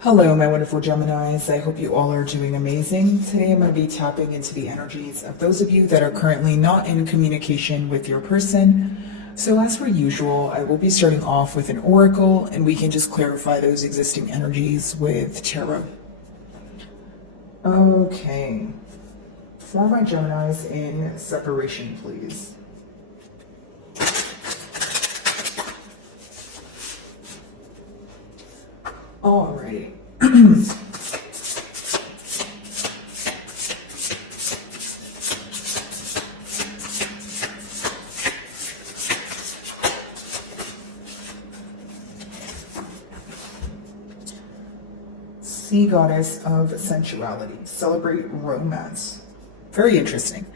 Hello, my wonderful Geminis. I hope you all are doing amazing. Today I'm going to be tapping into the energies of those of you that are currently not in communication with your person. So as per usual, I will be starting off with an oracle and we can just clarify those existing energies with tarot. Okay. For my Geminis in separation, please. Alrighty. Sea goddess of sensuality. Celebrate romance. Very interesting.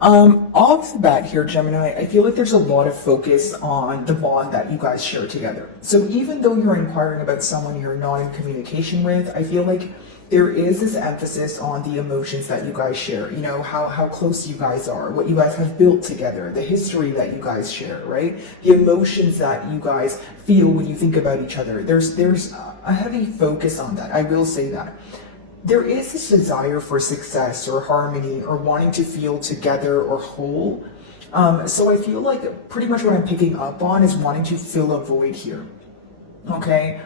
Off the bat here, Gemini, I feel like there's a lot of focus on the bond that you guys share together. So even though you're inquiring about someone you're not in communication with, I feel like there is this emphasis on the emotions that you guys share, you know, how close you guys are, what you guys have built together, the history that you guys share, right? The emotions that you guys feel when you think about each other. There's a heavy focus on that. I will say that. There is this desire for success or harmony or wanting to feel together or whole. So I feel like pretty much what I'm picking up on is wanting to fill a void here. Okay?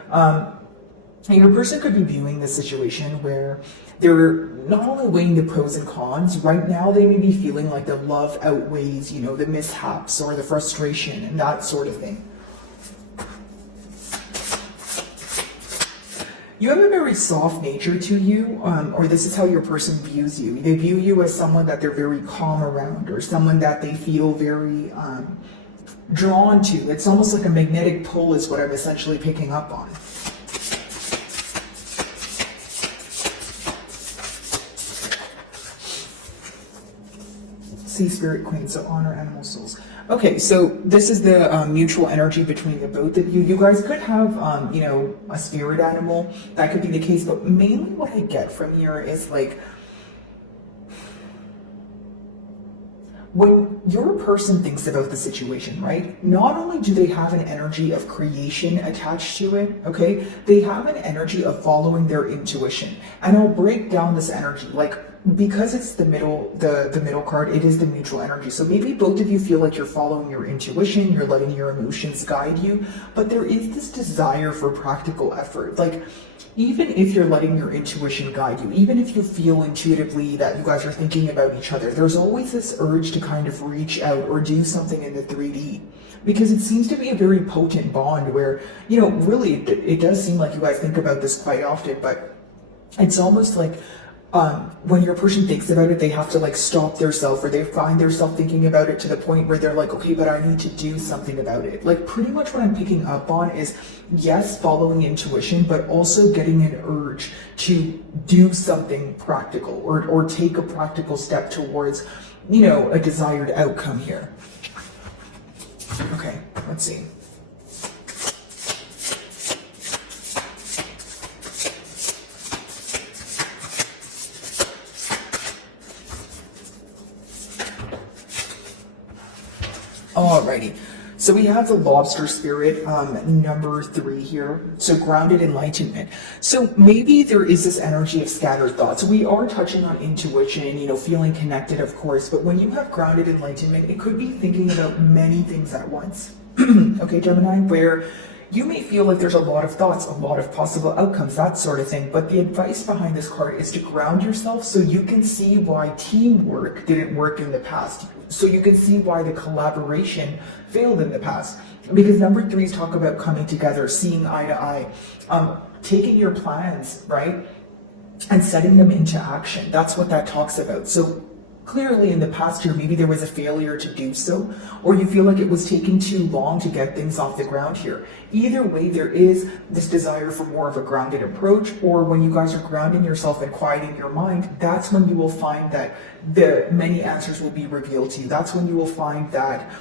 Your person could be viewing this situation where they're not only weighing the pros and cons, right now they may be feeling like the love outweighs, you know, the mishaps or the frustration and that sort of thing. You have a very soft nature to you, or this is how your person views you. They view you as someone that they're very calm around, or someone that they feel very drawn to. It's almost like a magnetic pull is what I'm essentially picking up on. Sea Spirit Queen, so honor animal souls. Okay, so this is the mutual energy between the both of you. You guys could have, you know, a spirit animal. That could be the case, but mainly what I get from here is like, when your person thinks about the situation, right, not only do they have an energy of creation attached to it, okay, they have an energy of following their intuition. And I'll break down this energy, like, because it's the middle card, it is the mutual energy. So maybe both of you feel like you're following your intuition, you're letting your emotions guide you, but there is this desire for practical effort. Like, even if you're letting your intuition guide you, even if you feel intuitively that you guys are thinking about each other, there's always this urge to kind of reach out or do something in the 3D. Because it seems to be a very potent bond where, you know, really it does seem like you guys think about this quite often, but it's almost like when your person thinks about it, they have to like stop themselves, or they find themselves thinking about it to the point where they're like, okay, but I need to do something about it. Like, pretty much what I'm picking up on is, yes, following intuition, but also getting an urge to do something practical or take a practical step towards, you know, a desired outcome here. Okay, let's see. Alrighty, so we have the lobster spirit, number 3 here. So grounded enlightenment. So maybe there is this energy of scattered thoughts. We are touching on intuition, you know, feeling connected, of course, but when you have grounded enlightenment, it could be thinking about many things at once. Okay, Gemini, where you may feel like there's a lot of thoughts, a lot of possible outcomes, that sort of thing. But the advice behind this card is to ground yourself so you can see why teamwork didn't work in the past. So you can see why the collaboration failed in the past. Because number 3s talk about coming together, seeing eye to eye, taking your plans, right, and setting them into action. That's what that talks about. So clearly in the past year, maybe there was a failure to do so, or you feel like it was taking too long to get things off the ground here. Either way, there is this desire for more of a grounded approach, or when you guys are grounding yourself and quieting your mind, that's when you will find that the many answers will be revealed to you. That's when you will find that,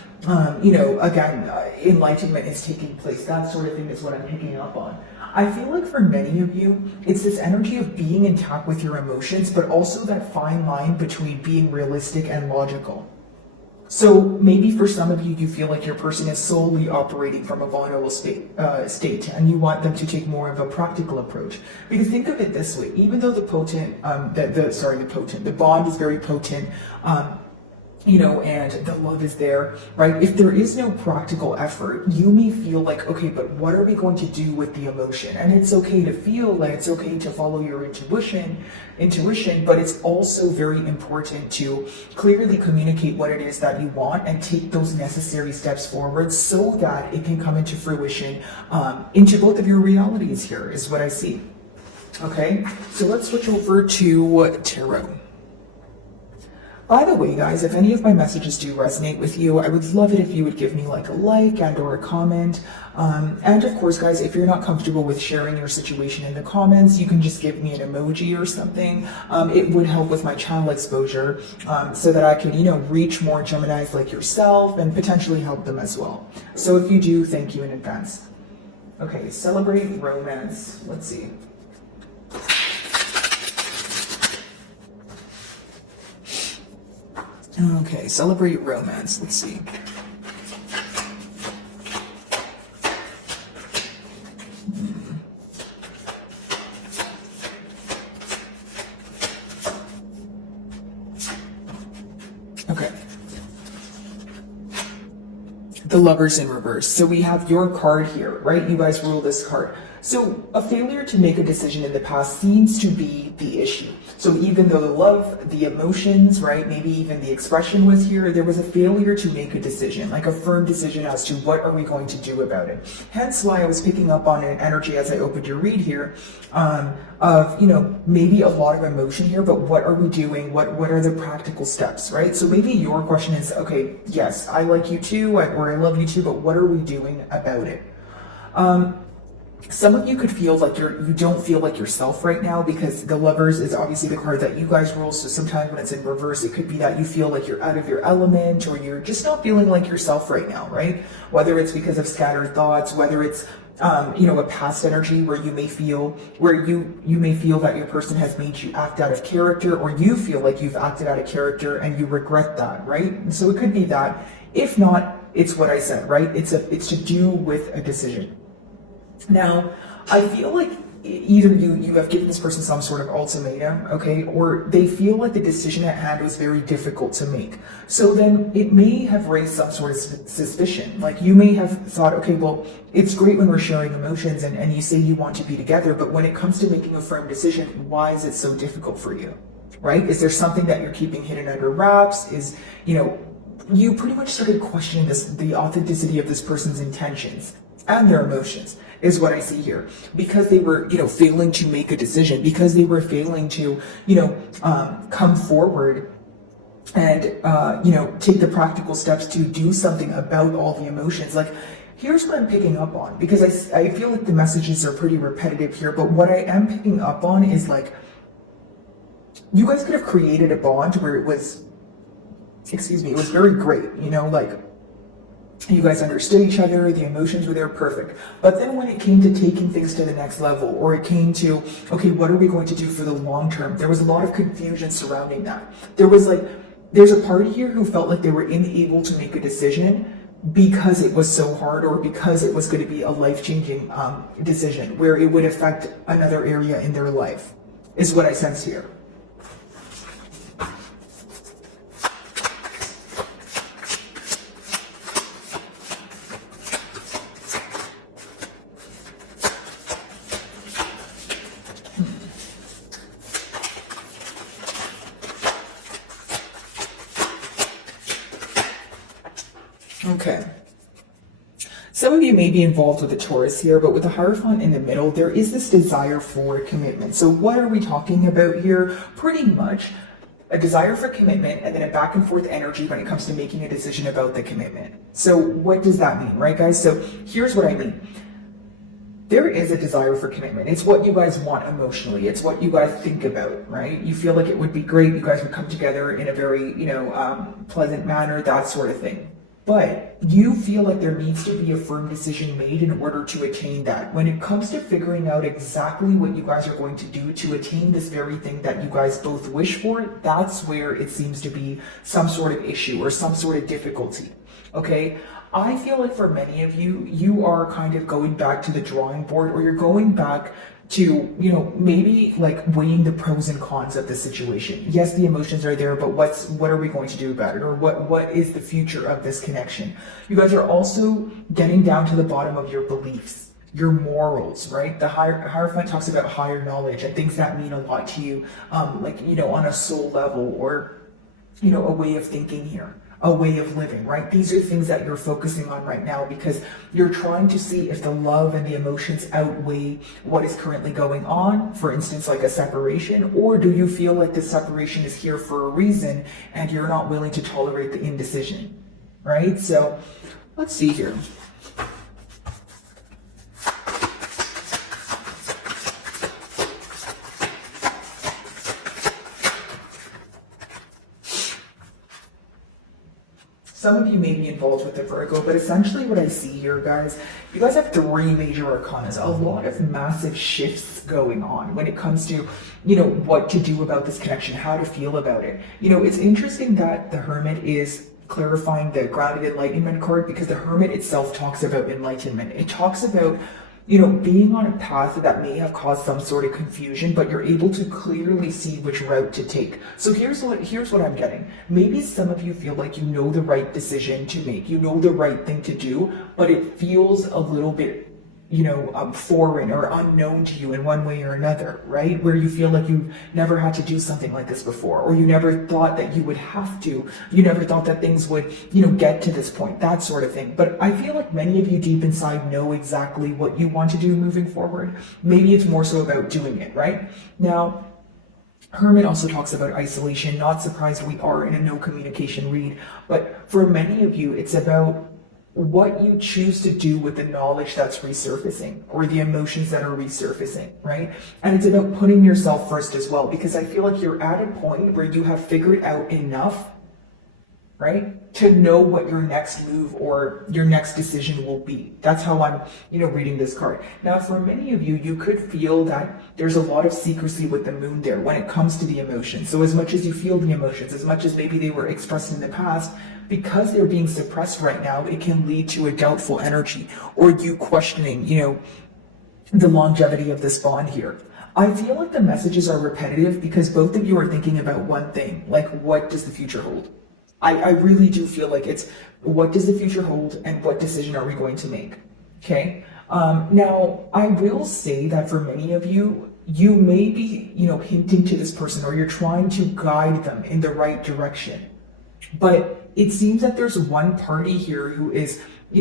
you know, again, enlightenment is taking place. That sort of thing is what I'm picking up on. I feel like for many of you, it's this energy of being intact with your emotions, but also that fine line between being realistic and logical. So maybe for some of you, you feel like your person is solely operating from a vulnerable state, and you want them to take more of a practical approach. Because think of it this way: even though the bond is very potent, and the love is there, right? If there is no practical effort, you may feel like, okay, but what are we going to do with the emotion? And it's okay to feel like it's okay to follow your intuition, but it's also very important to clearly communicate what it is that you want and take those necessary steps forward so that it can come into fruition, into both of your realities here, is what I see. Okay, so let's switch over to tarot. By the way, guys, if any of my messages do resonate with you, I would love it if you would give me like a like and or a comment. And of course, guys, if you're not comfortable with sharing your situation in the comments, you can just give me an emoji or something. It would help with my channel exposure, so that I can, reach more Geminis like yourself and potentially help them as well. So if you do, thank you in advance. Okay, celebrate romance. Let's see. Okay, celebrate romance. Let's see. Okay. The Lovers in reverse. So we have your card here, right? You guys rule this card. So a failure to make a decision in the past seems to be the issue. So even though the love, the emotions, right, maybe even the expression was here, there was a failure to make a decision, like a firm decision as to what are we going to do about it. Hence why I was picking up on an energy as I opened your read here, of, maybe a lot of emotion here, but what are we doing? What are the practical steps, right? So maybe your question is, okay, yes, I like you too, or I love you too, but what are we doing about it? Some of you could feel like you don't feel like yourself right now, because the Lovers is obviously the card that you guys roll. So sometimes when it's in reverse, it could be that you feel like you're out of your element, or you're just not feeling like yourself right now, right? Whether it's because of scattered thoughts, whether it's a past energy where you may feel that your person has made you act out of character, or you feel like you've acted out of character and you regret that, right? And so it could be that. If not, it's what I said, right? It's to do with a decision. Now, I feel like either you have given this person some sort of ultimatum, okay, or they feel like the decision at hand was very difficult to make. So then it may have raised some sort of suspicion. Like you may have thought, okay, well, it's great when we're sharing emotions and you say you want to be together, but when it comes to making a firm decision, why is it so difficult for you, right? Is there something that you're keeping hidden under wraps? You pretty much started questioning the authenticity of this person's intentions and their emotions, is what I see here, because they were, failing to make a decision, because they were failing to, come forward and, take the practical steps to do something about all the emotions. Like, here's what I'm picking up on, because I feel like the messages are pretty repetitive here, but what I am picking up on is like, you guys could have created a bond where it was very great, you guys understood each other, the emotions were there, perfect. But then when it came to taking things to the next level, or it came to, okay, what are we going to do for the long term? There was a lot of confusion surrounding that. There's a party here who felt like they were unable to make a decision because it was so hard, or because it was going to be a life-changing decision where it would affect another area in their life, is what I sense here. Okay. Some of you may be involved with a Taurus here, but with the Hierophant in the middle, there is this desire for commitment. So what are we talking about here? Pretty much a desire for commitment, and then a back and forth energy when it comes to making a decision about the commitment. So what does that mean, right, guys? So here's what I mean. There is a desire for commitment. It's what you guys want emotionally. It's what you guys think about, right? You feel like it would be great. You guys would come together in a very, pleasant manner, that sort of thing. But you feel like there needs to be a firm decision made in order to attain that. When it comes to figuring out exactly what you guys are going to do to attain this very thing that you guys both wish for, that's where it seems to be some sort of issue or some sort of difficulty. Okay? I feel like for many of you, you are kind of going back to the drawing board, or you're going back to, maybe like weighing the pros and cons of the situation. Yes, the emotions are there, but what are we going to do about it? Or what is the future of this connection? You guys are also getting down to the bottom of your beliefs, your morals, right? The Hierophant talks about higher knowledge and things that mean a lot to you, on a soul level, or, a way of thinking here, a way of living, right? These are things that you're focusing on right now because you're trying to see if the love and the emotions outweigh what is currently going on, for instance, like a separation, or do you feel like the separation is here for a reason and you're not willing to tolerate the indecision, right? So let's see here. Some of you may be involved with the Virgo, but essentially what I see here, guys, you guys have three major arcanas, a lot of massive shifts going on when it comes to, what to do about this connection, how to feel about it. It's interesting that the Hermit is clarifying the grounded enlightenment card, because the Hermit itself talks about enlightenment. It talks about being on a path that may have caused some sort of confusion, but you're able to clearly see which route to take. So here's what I'm getting. Maybe some of you feel like you know the right decision to make, you know the right thing to do, but it feels a little bit foreign or unknown to you in one way or another, right? Where you feel like you've never had to do something like this before, or you never thought that you would have to, you never thought that things would, get to this point, that sort of thing. But I feel like many of you deep inside know exactly what you want to do moving forward. Maybe it's more so about doing it, right? Now, Hermit also talks about isolation. Not surprised we are in a no communication read, but for many of you, it's about what you choose to do with the knowledge that's resurfacing, or the emotions that are resurfacing, right? And it's about putting yourself first as well, because I feel like you're at a point where you have figured out enough, right, to know what your next move or your next decision will be. That's how I'm, reading this card. Now, for many of you, you could feel that there's a lot of secrecy with the moon there when it comes to the emotions. So as much as you feel the emotions, as much as maybe they were expressed in the past, because they're being suppressed right now, it can lead to a doubtful energy, or you questioning, the longevity of this bond here. I feel like the messages are repetitive because both of you are thinking about one thing, like, what does the future hold? I really do feel like it's, what does the future hold and what decision are we going to make? Okay. Now, I will say that for many of you, you may be, hinting to this person, or you're trying to guide them in the right direction. But it seems that there's one party here who is,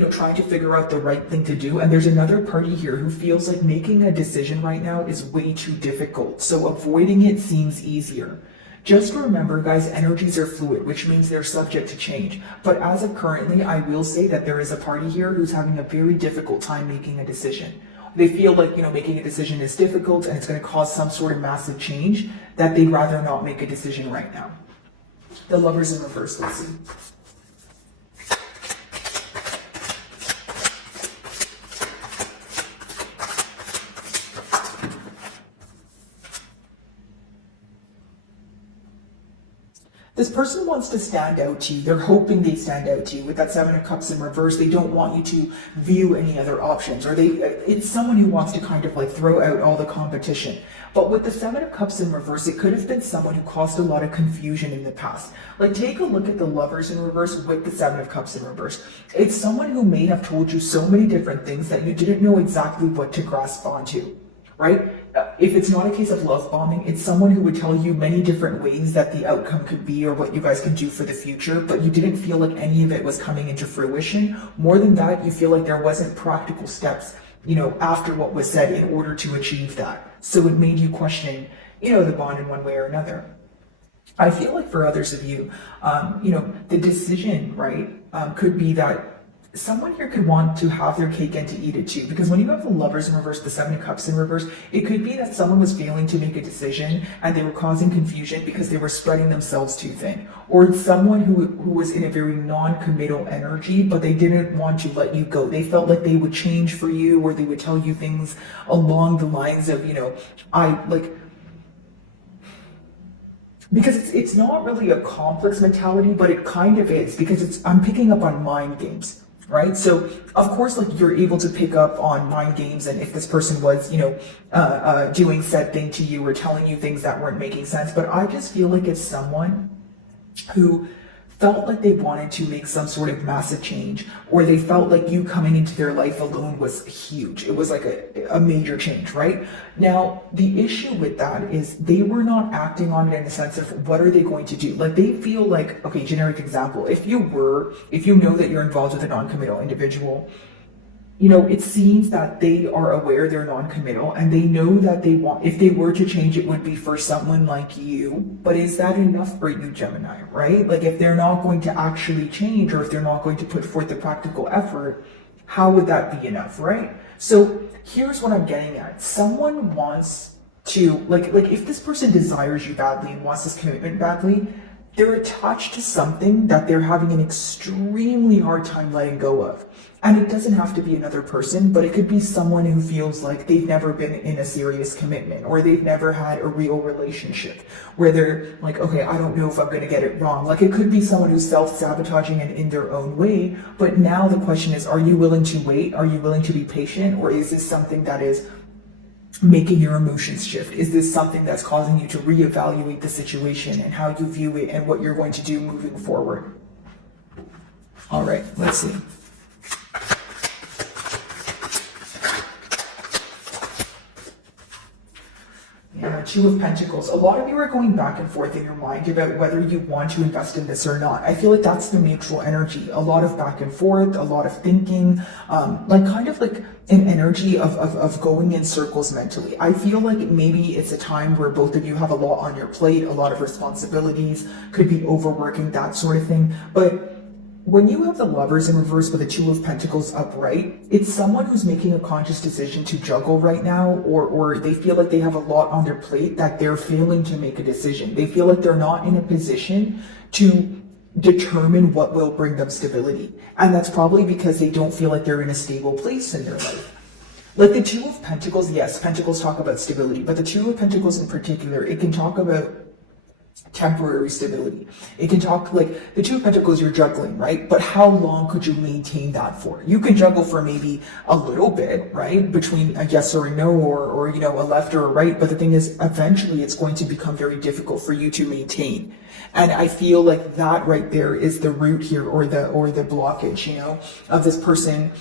trying to figure out the right thing to do. And there's another party here who feels like making a decision right now is way too difficult. So avoiding it seems easier. Just remember, guys, energies are fluid, which means they're subject to change. But as of currently, I will say that there is a party here who's having a very difficult time making a decision. They feel like, making a decision is difficult and it's going to cause some sort of massive change, that they'd rather not make a decision right now. The Lovers in reverse, let's see. This person wants to stand out to you. They're hoping they stand out to you. With that Seven of Cups in reverse, they don't want you to view any other options, or it's someone who wants to kind of like throw out all the competition. But with the Seven of Cups in reverse, it could have been someone who caused a lot of confusion in the past. Like, take a look at the Lovers in reverse with the Seven of Cups in reverse. It's someone who may have told you so many different things that you didn't know exactly what to grasp onto, right? If it's not a case of love bombing, it's someone who would tell you many different ways that the outcome could be, or what you guys can do for the future, but you didn't feel like any of it was coming into fruition. More than that, you feel like there wasn't practical steps, after what was said in order to achieve that. So it made you questioning, the bond in one way or another. I feel like for others of you, the decision, right, could be that someone here could want to have their cake and to eat it too, because when you have the Lovers in reverse, the Seven of Cups in reverse, it could be that someone was failing to make a decision and they were causing confusion because they were spreading themselves too thin. Or it's someone who was in a very non-committal energy, but they didn't want to let you go. They felt like they would change for you, or they would tell you things along the lines of, because it's not really a complex mentality, but it kind of is, because I'm picking up on mind games. Right? So of course, like, you're able to pick up on mind games, and if this person was, doing said thing to you or telling you things that weren't making sense. But I just feel like it's someone who felt like they wanted to make some sort of massive change, or they felt like you coming into their life alone was huge. It was like a major change, right? Now, the issue with that is they were not acting on it in the sense of what are they going to do? Like, they feel like, okay, generic example, if you know that you're involved with a non-committal individual, it seems that they are aware they're non-committal, and they know that if they were to change, it would be for someone like you. But is that enough for you, Gemini, right? Like, if they're not going to actually change, or if they're not going to put forth the practical effort, how would that be enough, right? So here's what I'm getting at. Someone wants to, like if this person desires you badly and wants this commitment badly, they're attached to something that they're having an extremely hard time letting go of. And it doesn't have to be another person, but it could be someone who feels like they've never been in a serious commitment, or they've never had a real relationship where they're like, okay, I don't know if I'm going to get it wrong. Like, it could be someone who's self-sabotaging and in their own way. But now the question is, are you willing to wait? Are you willing to be patient? Or is this something that is making your emotions shift? Is this something that's causing you to reevaluate the situation and how you view it and what you're going to do moving forward? All right, let's see. Yeah, Two of Pentacles. A lot of you are going back and forth in your mind about whether you want to invest in this or not. I feel like that's the mutual energy. A lot of back and forth, a lot of thinking, kind of like an energy of going in circles mentally. I feel like maybe it's a time where both of you have a lot on your plate, a lot of responsibilities, could be overworking, that sort of thing. But when you have the Lovers in reverse with the Two of Pentacles upright, it's someone who's making a conscious decision to juggle right now, or they feel like they have a lot on their plate that they're failing to make a decision. They feel like they're not in a position to determine what will bring them stability. And that's probably because they don't feel like they're in a stable place in their life. Like the Two of Pentacles, yes, Pentacles talk about stability, but the Two of Pentacles in particular, it can talk about temporary stability. It can talk, like the Two of Pentacles, you're juggling, right? But how long could you maintain that for? You can juggle for maybe a little bit, right? Between a yes or a no, or a left or a right. But the thing is, eventually it's going to become very difficult for you to maintain. And I feel like that right there is the root here, or the blockage, of this person.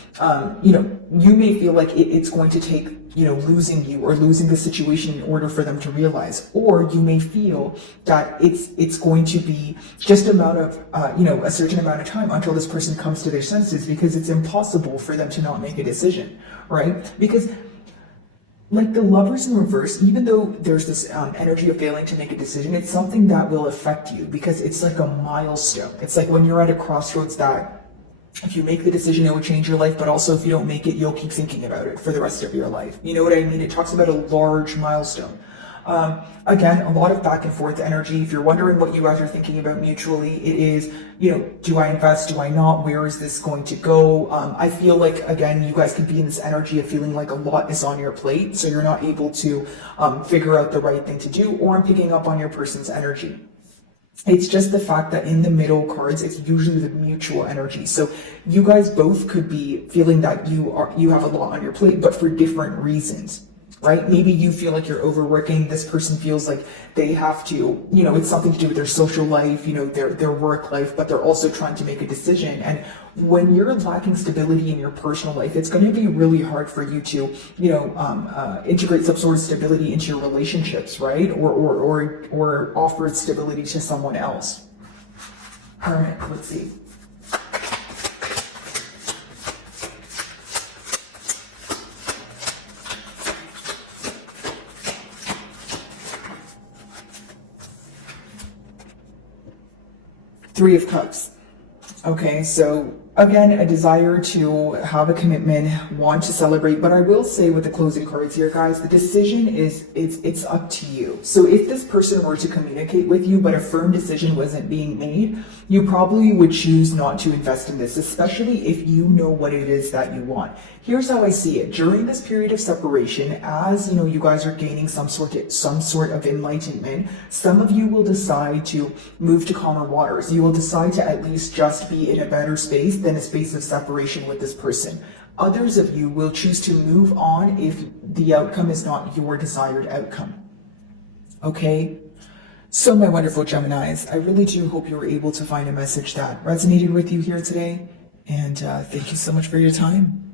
You may feel like it's going to take, losing you or losing the situation in order for them to realize, or you may feel that it's going to be just a certain amount of time until this person comes to their senses, because it's impossible for them to not make a decision, right? Because like the Lovers in reverse, even though there's this energy of failing to make a decision, it's something that will affect you, because it's like a milestone. It's like when you're at a crossroads that if you make the decision, it will change your life, but also if you don't make it, you'll keep thinking about it for the rest of your life. You know what I mean? It talks about a large milestone. Again, a lot of back and forth energy. If you're wondering what you guys are thinking about mutually, it is, do I invest? Do I not? Where is this going to go? I feel like, again, you guys could be in this energy of feeling like a lot is on your plate, so you're not able to figure out the right thing to do, or I'm picking up on your person's energy. It's just the fact that in the middle cards, it's usually the mutual energy. So you guys both could be feeling that you have a lot on your plate, but for different reasons, right? Maybe you feel like you're overworking. This person feels like they have to, it's something to do with their social life, their work life, but they're also trying to make a decision. And when you're lacking stability in your personal life, it's going to be really hard for you to, integrate some sort of stability into your relationships, right? Or offer stability to someone else. All right, let's see. Three of Cups. Okay, so Again, a desire to have a commitment, want to celebrate, but I will say with the closing cards here, guys, the decision is, it's up to you. So if this person were to communicate with you, but a firm decision wasn't being made, you probably would choose not to invest in this, especially if you know what it is that you want. Here's how I see it. During this period of separation, as you guys are gaining some sort of enlightenment, some of you will decide to move to calmer waters. You will decide to at least just be in a better space than a space of separation with this person. Others of you will choose to move on if the outcome is not your desired outcome. Okay? So my wonderful Geminis, I really do hope you were able to find a message that resonated with you here today. And thank you so much for your time.